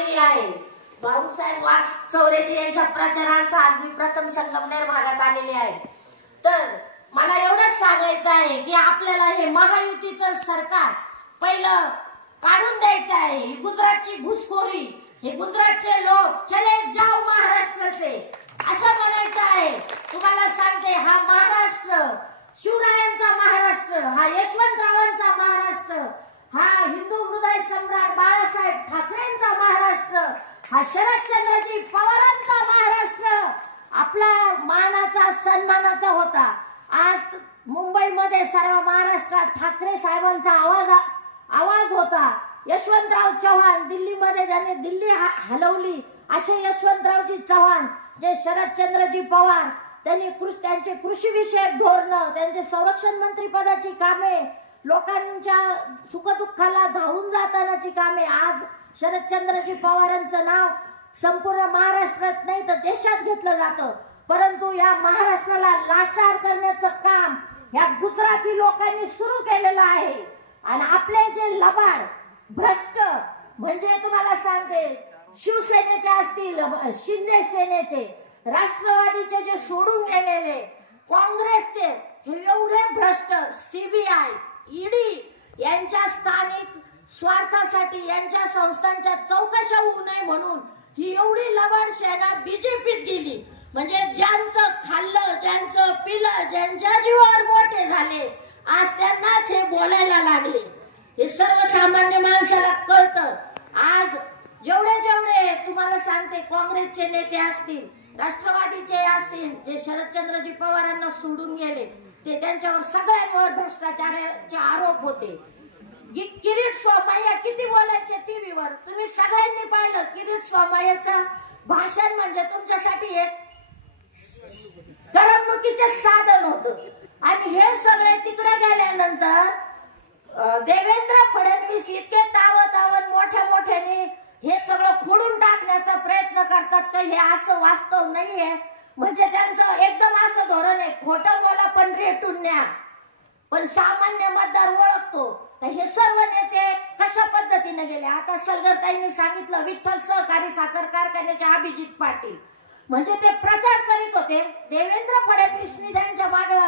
आलेली आहे। भाऊसाहेब वागचौरेजी यांच्या प्रचारार्थ आज मी प्रथम संगमनेर भागात आलेले आहे। तर मला एवढंच सांगायचं आहे की आपल्याला हे महायुतीचं सरकार पहिलं काढून द्यायचं आहे। गुजरातची घुसखोरी, हे गुजरातचे लोक चले जाओ महाराष्ट्र से असं म्हणायचं आहे। तुम्हाला सांगते, हा महाराष्ट्र शिवरायांचा महाराष्ट्र, हा यशवंतरावांचा महाराष्ट्र, हा हिंदू हृदय सम्राट बाळासाहेब ठाकरेंचा महाराष्ट्र, हा शरदचंद्रजी पवारांचा महाराष्ट्र आपला मानाचा सन्मानाचा होता। आज मुंबईमध्ये सर्व महाराष्ट्रात ठाकरे साहेबांचा आवाज होता। यशवंतराव चव्हाण दिल्लीमध्ये ज्याने दिल्ली हलवली असे यशवंतरावजी चव्हाण, जे शरदचंद्रजी पवार, त्यांचे कृषी विषयक धोरण, त्यांचे संरक्षण मंत्री पदाची कामे, लोकांच्या सुखदुःखाला धावून जातानाची कामे, आज शरदचंद्रजी पवारांचं नाव संपूर्ण महाराष्ट्रात नाही तर देशात घेतलं जातं। परंतु या महाराष्ट्राला लाचार करण्याचं काम या गुजराती लोकांनी सुरू केलेलं आहे। आणि आपले जे लबाड भ्रष्ट, म्हणजे तुम्हाला सांगते, शिवसेनेचे असतील, शिंदे सेनेचे, राष्ट्रवादीचे जे सोडून गेलेले, काँग्रेसचे, हे एवढे भ्रष्ट, सीबीआय, ईडी यांच्या स्थानिक स्वार्थासाठी यांच्या संस्थांच्या चौकशा होऊ नये म्हणून ही एवढी लबाड सेना बीजेपीत गेली। म्हणजे ज्यांचं खाल्लं, ज्यांचं पिलं, ज्यांच्या जीवावर मोठे झाले, आज त्यांनाच हे बोलायला लागले। हे सर्वसामान्य माणसाला कळतं। आज जेवढे तुम्हाला सांगते, काँग्रेसचे नेते असतील, राष्ट्रवादीचे असतील, जे शरदचंद्रजी पवारांना सोडून गेले, ते त्यांच्यावर सगळ्यांवर भ्रष्टाचाराचे आरोप होते। किरीट सोमय्या किती बोलायचे टीव्हीवर, तुम्ही सगळ्यांनी पाहिलं। किरीट सोमय्याचं भाषण म्हणजे तुमच्यासाठी एक करमणुकीचे साधन होतं। आणि हे सगळे तिकडे गेल्यानंतर देवेंद्र फडणवीस इतके तावत मोठ्याने हे सगळं खोडून टाकण्याचा प्रयत्न करतात का हे असं वास्तव नाहीये। म्हणजे त्यांचं एकदम असं धोरण आहे, खोटं बोला पण रेटून न्या, पण सामान्य मतदार ओळखतो। तर हे सर्व नेते कशा पद्धतीने गेले, आता सलगरताईंनी सांगितलं, विठ्ठल सहकारी साखर कारखान्याचे अभिजित पाटील, म्हणजे ते प्रचार करीत होते। देवेंद्र फडणवीसनी त्यांच्या मागे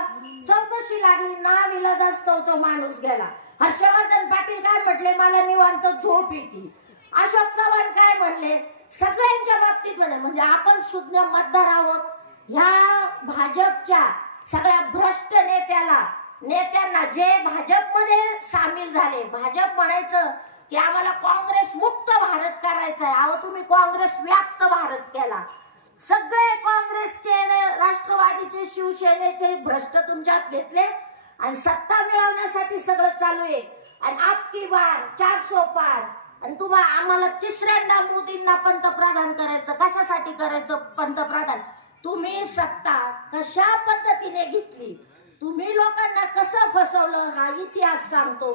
चौकशी लागली, नाविलाज असतो तो माणूस गेला। हर्षवर्धन पाटील काय म्हटले, मला निवांत झोप येते। अशोक चव्हाण काय म्हणले, सगळ्यांच्या बाबतीत म्हणजे आपण सुज्ञ मतदार आहोत। ह्या भाजपच्या सगळ्या भ्रष्ट नेत्यांना जे भाजपमध्ये सामील झाले, भाजप म्हणायचं की आम्हाला काँग्रेस मुक्त भारत करायचा आहे। अहो, तुम्ही काँग्रेस व्याप्त भारत केला। सगळे काँग्रेसचे, राष्ट्रवादीचे, शिवसेनेचे भ्रष्ट तुमच्यात घेतले आणि सत्ता मिळवण्यासाठी सगळं चालू आहे। आणि आपकी बार 400 पार, आणि आम्हाला तिसऱ्यांदा मोदींना पंतप्रधान करायचं। कशासाठी करायचं पंतप्रधान? तुम्ही सत्ता कशा पद्धतीने घेतली, तुम्ही लोकांना कसं फसवलं, हा इतिहास सांगतो।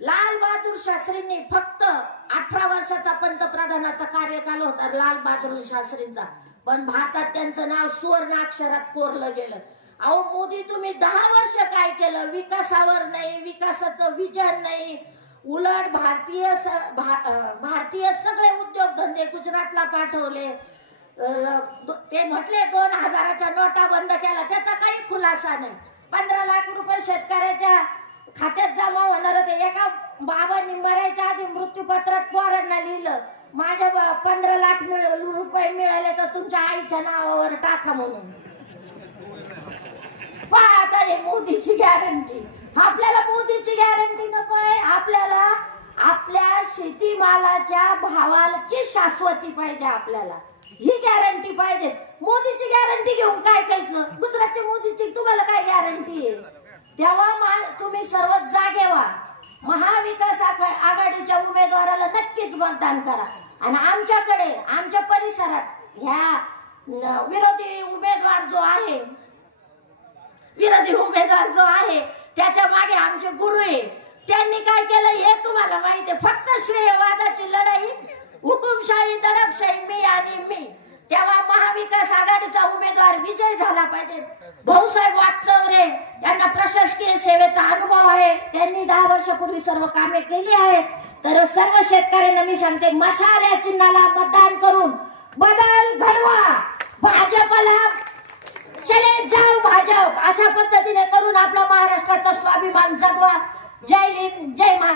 लाल बहादूर शास्त्रींनी फक्त 18 वर्षाचा पंतप्रधानाचा कार्यकाल होता लाल बहादूर शास्त्रींचा, पण भारतात त्यांचं नाव सुवर्ण अक्षरात कोरलं गेलं। अहो मोदी, तुम्ही 10 वर्ष काय केलं? विकासावर नाही, विकासाचं विजन नाही, उलट भारतीय सगळे उद्योगधंदे गुजरातला पाठवले। ते म्हटले 2000च्या नोटा बंद केला, त्याचा काही खुलासा नाही। 15 लाख रुपये शेतकऱ्याच्या खात्यात जमा होणार होते। एका बाबांनी मरायच्या आधी मृत्यूपत्रात पोरांना लिहिलं, माझ्या 15 लाख रुपये मिळाले तर तुमच्या आईच्या नावावर टाका म्हणून। पहा आता हे मोदीची गॅरंटी। आपल्याला मोदीची गॅरंटी नकोय, आपल्याला आपल्या शेतीमालाच्या भावाची शाश्वती पाहिजे, आपल्याला ही गॅरंटी पाहिजे। मोदीची गॅरंटी घेऊन काय करायचं? गुजरातच्या मोदीची तुम्हाला काय गॅरंटी आहे? तेव्हा तुम्ही सर्व जागे व्हा, महाविकास आघाडीच्या उमेदवाराला नक्कीच मतदान करा। आणि आमच्याकडे, आमच्या परिसरात ह्या विरोधी उमेदवार जो आहे त्याच्या मागे आमचे गुरु आहे। त्यांनी काय केलं हे तुम्हाला माहिती आहे। फक्त श्रेयवादाची लढाई, हुकुमशाही, दडपशाही, मी आणि मी। तेव्हा महाविकास आघाडीचा उमेदवार विजय झाला पाहिजे। भाऊसाहेब वागचौरे यांना प्रशासकीय सेवेचा अनुभव आहे, त्यांनी 10 वर्षापूर्वी सर्व कामे केली आहेत। तर सर्व शेतकऱ्यांना मी सांगते, मशाल या चिन्हाला मतदान करून बदल घडवा, भाजपला चले जाऊ भाजप, अशा पद्धतीने करून आपला महाराष्ट्राचा स्वाभिमान जगवा. जय हिंद, जय महाराष्ट्र.